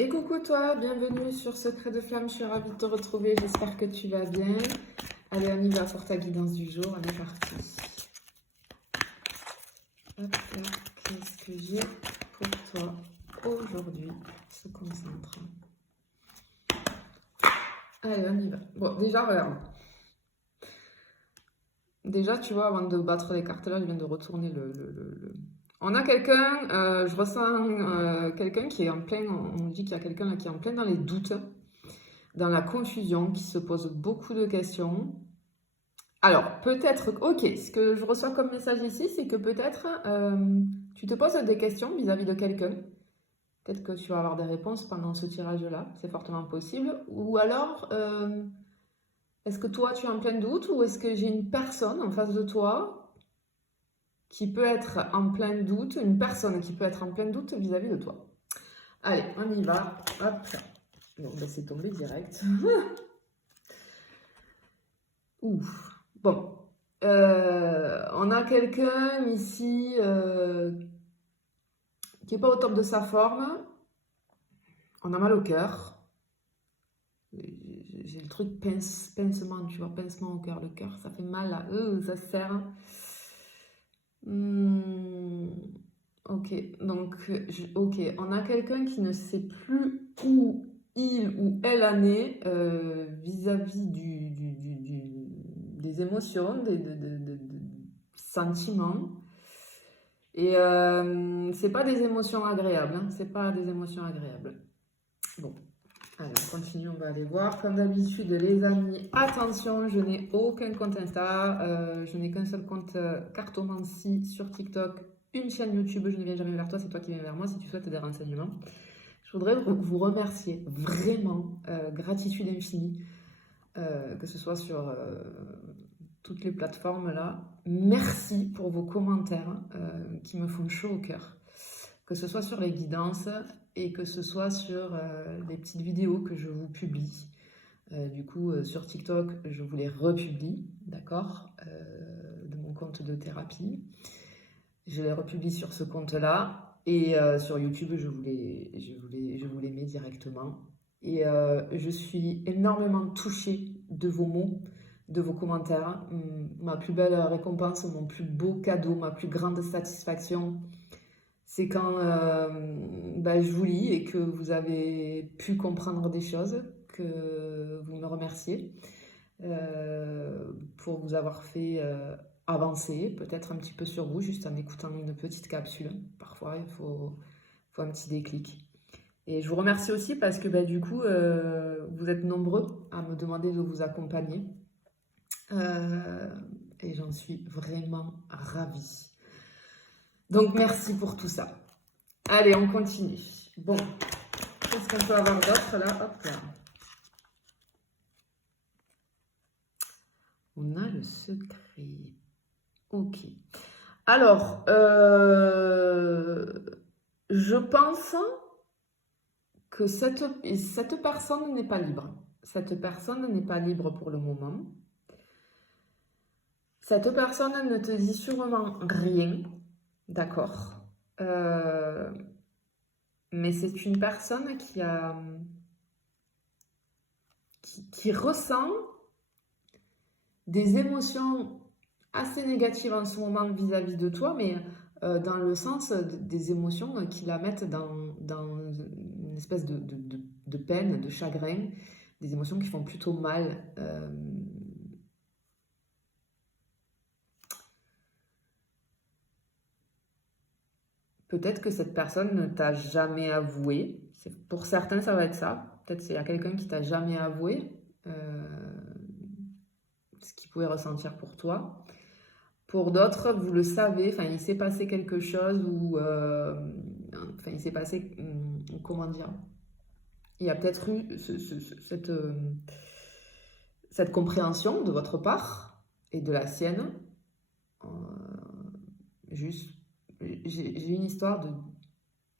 Et coucou toi, bienvenue sur Secret de Flamme, je suis ravie de te retrouver, j'espère que tu vas bien. Allez, on y va pour ta guidance du jour, on est parti. Hop là, qu'est-ce que j'ai pour toi aujourd'hui? Se concentre. Allez, on y va. Bon, déjà, regarde. Déjà, tu vois, avant de battre les cartes là, je viens de retourner On a quelqu'un, je ressens quelqu'un qui est en plein, on me dit qu'il y a quelqu'un là qui est en plein dans les doutes, dans la confusion, qui se pose beaucoup de questions. Alors, peut-être, ok, ce que je reçois comme message ici, c'est que peut-être tu te poses des questions vis-à-vis de quelqu'un. Peut-être que tu vas avoir des réponses pendant ce tirage-là, c'est fortement possible. Ou alors, est-ce que toi, tu es en plein doute ou est-ce que j'ai une personne en face de toi qui peut être en plein doute, une personne qui peut être en plein doute vis-à-vis de toi? Allez, on y va. Hop. Bon, ben c'est tombé direct. Ouf. Bon. On a quelqu'un ici qui n'est pas au top de sa forme. On a mal au cœur. J'ai le truc pincement, tu vois, pincement au cœur. Le cœur, ça fait mal là. Ça serre. Ok, donc, ok, on a quelqu'un qui ne sait plus où il ou elle en est vis-à-vis des émotions, des sentiments. Et c'est pas des émotions agréables, hein, c'est pas des émotions agréables. Bon, allez, on continue, on va aller voir. Comme d'habitude, les amis, attention, je n'ai aucun compte Insta, je n'ai qu'un seul compte Cartomancie sur TikTok, une chaîne YouTube, je ne viens jamais vers toi, c'est toi qui viens vers moi si tu souhaites des renseignements. Je voudrais vous remercier, vraiment, gratitude infinie, que ce soit sur toutes les plateformes là. Merci pour vos commentaires qui me font chaud au cœur. Que ce soit sur les guidances et que ce soit sur les petites vidéos que je vous publie. Du coup, sur TikTok, je vous les republie, d'accord, de mon compte de thérapie. Je les republie sur ce compte-là. Et sur YouTube, je vous les mets directement. Et je suis énormément touchée de vos mots, de vos commentaires. Ma plus belle récompense, mon plus beau cadeau, ma plus grande satisfaction, c'est quand je vous lis et que vous avez pu comprendre des choses, que vous me remerciez pour vous avoir fait avancer, peut-être un petit peu sur vous, juste en écoutant une petite capsule. Parfois, il faut un petit déclic. Et je vous remercie aussi parce que du coup, vous êtes nombreux à me demander de vous accompagner. Et j'en suis vraiment ravie. Donc, merci pour tout ça. Allez, on continue. Bon, qu'est-ce qu'on peut avoir d'autre là? Hop là. On a le secret. Ok. Alors, je pense que cette personne n'est pas libre. Cette personne n'est pas libre pour le moment. Cette personne ne te dit sûrement rien, d'accord, mais c'est une personne qui ressent des émotions assez négatives en ce moment vis-à-vis de toi, mais dans le sens des émotions qui la mettent dans une espèce de peine, de chagrin, des émotions qui font plutôt mal. Peut-être que cette personne ne t'a jamais avoué. Pour certains, ça va être ça. Peut-être qu'il y a quelqu'un qui t'a jamais avoué ce qu'il pouvait ressentir pour toi. Pour d'autres, vous le savez, enfin, il s'est passé quelque chose ou... enfin, il s'est passé... comment dire? Il y a peut-être eu cette compréhension de votre part et de la sienne. Juste, j'ai une histoire de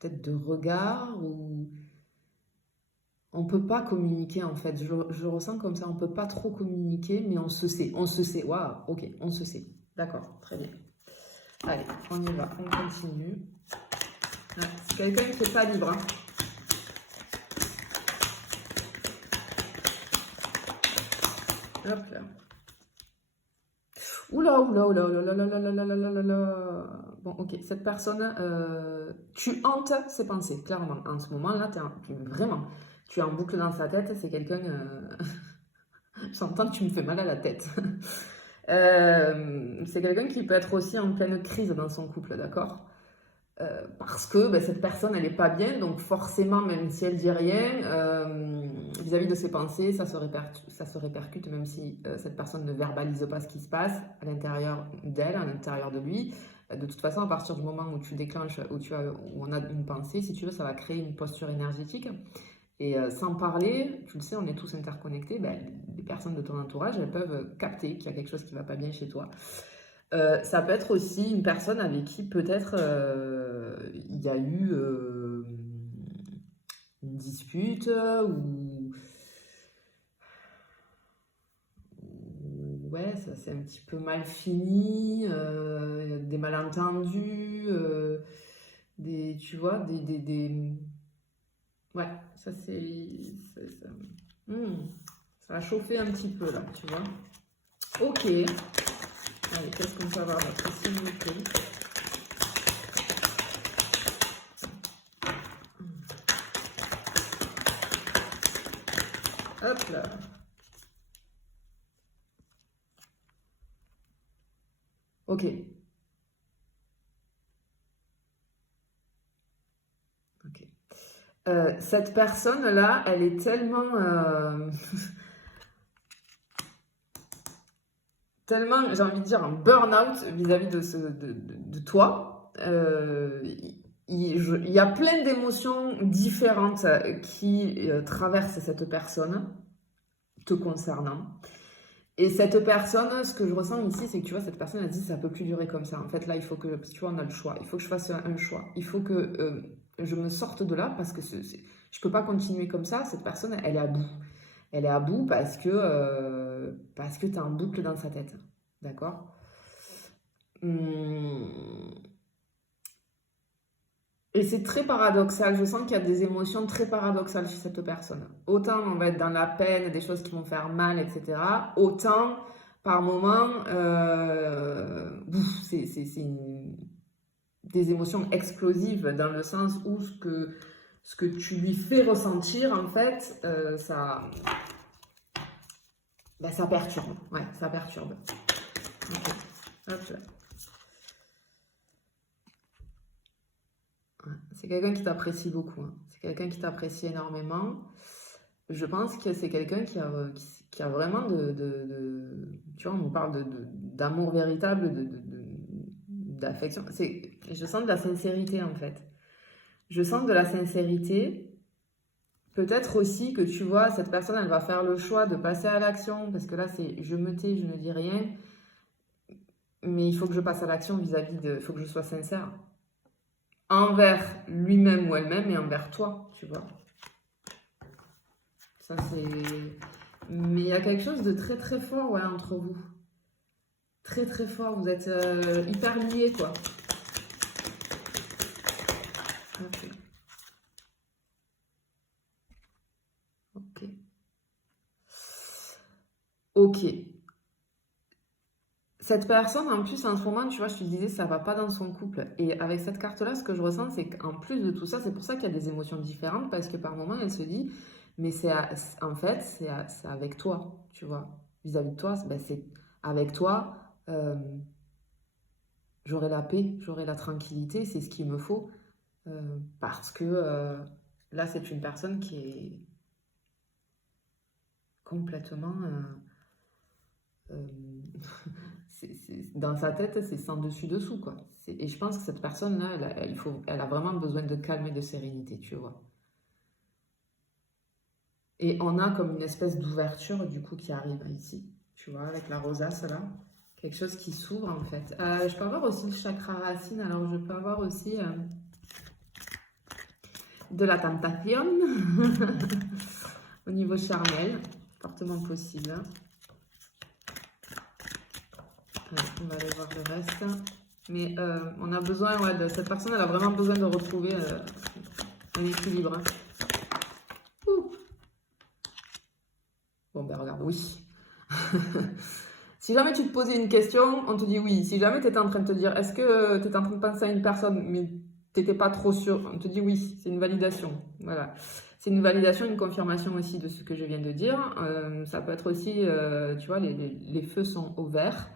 peut-être de regard ou on peut pas communiquer en fait. Je ressens comme ça, on peut pas trop communiquer, mais on se sait. Waouh, ok, on se sait. D'accord, très bien. Allez, on y va, on continue. Ah, c'est quelqu'un qui n'est pas libre. Hein. Hop là. Oula, oula, oula, oula, oula, oula, oula, oula, oula, oula. Bon, ok, cette personne, tu hantes ses pensées, clairement. En ce moment-là, vraiment, tu es en boucle dans sa tête, c'est quelqu'un... J'entends que tu me fais mal à la tête. C'est quelqu'un qui peut être aussi en pleine crise dans son couple, d'accord? Parce que ben, cette personne, elle n'est pas bien, donc forcément, même si elle dit rien, vis-à-vis de ses pensées, ça se répercute même si cette personne ne verbalise pas ce qui se passe à l'intérieur d'elle, à l'intérieur de lui. De toute façon, à partir du moment où tu déclenches, où on a une pensée, si tu veux, ça va créer une posture énergétique. Et sans parler, tu le sais, on est tous interconnectés, ben, les personnes de ton entourage, elles peuvent capter qu'il y a quelque chose qui ne va pas bien chez toi. Ça peut être aussi une personne avec qui peut-être il y a eu une dispute ou ouais, ça s'est un petit peu mal fini, des malentendus, tu vois, ouais, ça c'est ça. Ça a chauffé un petit peu là, tu vois. Ok. Allez, qu'est-ce qu'on peut avoir d'autre s'il vous plaît? Hop là. Ok. Ok. Cette personne-là, elle est tellement... tellement, j'ai envie de dire, en burn-out vis-à-vis de toi. Il y a plein d'émotions différentes qui traversent cette personne te concernant. Et cette personne, ce que je ressens ici, c'est que tu vois, cette personne, elle dit, ça ne peut plus durer comme ça. En fait, là, il faut que, tu vois, on a le choix. Il faut que je fasse un choix. Il faut que je me sorte de là parce que je ne peux pas continuer comme ça. Cette personne, elle est à bout. Elle est à bout parce que tu as un boucle dans sa tête. D'accord? Et c'est très paradoxal. Je sens qu'il y a des émotions très paradoxales chez cette personne. Autant on va être dans la peine, des choses qui vont faire mal, etc. Autant, par moments, c'est des émotions explosives dans le sens où ce que tu lui fais ressentir, en fait, ça perturbe. Ouais, ça perturbe. Okay. Hop là. C'est quelqu'un qui t'apprécie beaucoup. Hein. C'est quelqu'un qui t'apprécie énormément. Je pense que c'est quelqu'un qui a vraiment tu vois, on nous parle d'amour véritable, d'affection. Je sens de la sincérité, en fait. Je sens de la sincérité. Peut-être aussi que, tu vois, cette personne, elle va faire le choix de passer à l'action, parce que là, c'est je me tais, je ne dis rien, mais il faut que je passe à l'action vis-à-vis il faut que je sois sincère. Envers lui-même ou elle-même et envers toi, tu vois. Ça, c'est... Mais il y a quelque chose de très très fort ouais, entre vous. Très très fort, vous êtes hyper liés, quoi. Ok. Ok. Ok. Cette personne, en plus, en ce moment, tu vois, je te disais, ça va pas dans son couple. Et avec cette carte-là, ce que je ressens, c'est qu'en plus de tout ça, c'est pour ça qu'il y a des émotions différentes, parce que par moment, elle se dit, mais en fait, c'est avec toi, tu vois. Vis-à-vis de toi, ben, c'est avec toi, j'aurai la paix, j'aurai la tranquillité, c'est ce qu'il me faut. Parce que là, c'est une personne qui est complètement... dans sa tête, c'est sans dessus-dessous, quoi. Et je pense que cette personne-là, elle a vraiment besoin de calme et de sérénité, tu vois. Et on a comme une espèce d'ouverture, du coup, qui arrive ici, tu vois, avec la rosace, là. Quelque chose qui s'ouvre, en fait. Je peux avoir aussi le chakra racine, alors je peux avoir aussi de la tentation au niveau charnel, fortement possible. On va aller voir le reste. Mais on a besoin, ouais, de cette personne, elle a vraiment besoin de retrouver un équilibre. Hein. Bon, ben regarde, oui. Si jamais tu te posais une question, on te dit oui. Si jamais tu étais en train de te dire, est-ce que tu étais en train de penser à une personne, mais tu n'étais pas trop sûr, on te dit oui, c'est une validation. Voilà. C'est une validation, une confirmation aussi de ce que je viens de dire. Ça peut être aussi, tu vois, les feux sont au vert.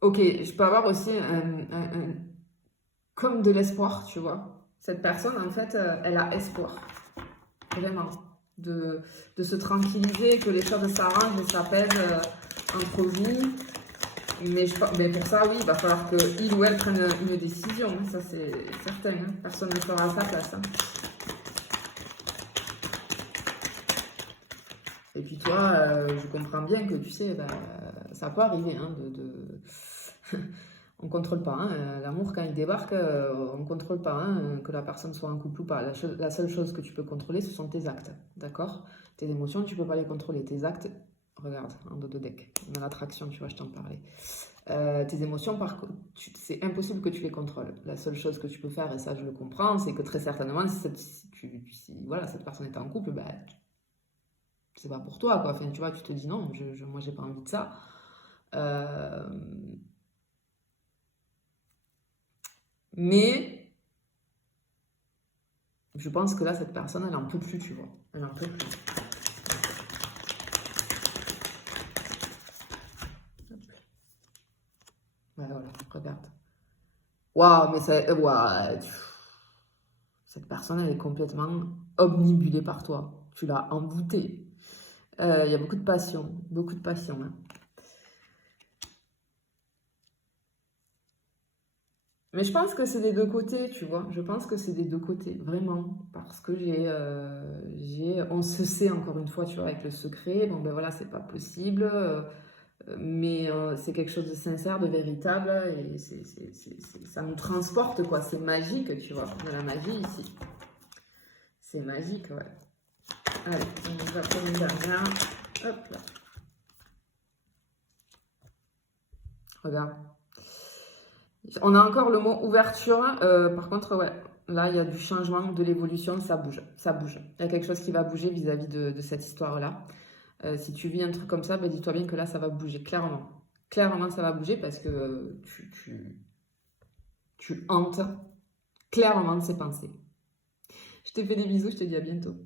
Ok, je peux avoir aussi comme de l'espoir, tu vois. Cette personne, en fait, elle a espoir, vraiment, de se tranquilliser, que les choses s'arrangent et s'apaisent entre vous. Mais pour ça, oui, il va falloir qu'il ou elle prenne une décision, hein, ça c'est certain. Hein. Personne ne fera à sa place. Hein. Et puis toi, je comprends bien que tu sais, bah, ça peut arriver hein, on ne contrôle pas. Hein. L'amour, quand il débarque, on ne contrôle pas hein, que la personne soit en couple ou pas. La seule chose que tu peux contrôler, ce sont tes actes. D'accord? Tes émotions, tu ne peux pas les contrôler. Tes actes, regarde, en dos de deck. On a l'attraction, tu vois, je t'en parlais. Tes émotions, par contre, c'est impossible que tu les contrôles. La seule chose que tu peux faire, et ça je le comprends, c'est que très certainement, si voilà, cette personne est en couple, bah, c'est pas pour toi, quoi. Enfin, tu vois, tu te dis non, moi j'ai pas envie de ça. Mais je pense que là, cette personne, elle en peut plus, tu vois. Elle en peut plus. Ouais, voilà, regarde. Waouh, mais c'est. Waouh. Cette personne, elle est complètement obnubilée par toi. Tu l'as envoûtée. Il y a beaucoup de passion. Beaucoup de passion. Hein. Mais je pense que c'est des deux côtés, tu vois. Je pense que c'est des deux côtés, vraiment. Parce que on se sait encore une fois, tu vois, avec le secret. Bon, ben voilà, c'est pas possible. Mais c'est quelque chose de sincère, de véritable. Et ça nous transporte, quoi. C'est magique, tu vois. De la magie ici. C'est magique, ouais. Allez, on va prendre une dernière. Hop là. Regarde. On a encore le mot ouverture. Par contre, ouais, là, il y a du changement, de l'évolution, ça bouge. Ça bouge. Il y a quelque chose qui va bouger vis-à-vis de cette histoire-là. Si tu vis un truc comme ça, bah, dis-toi bien que là, ça va bouger, clairement. Clairement, ça va bouger parce que tu hantes clairement de ses pensées. Je te fais des bisous, je te dis à bientôt.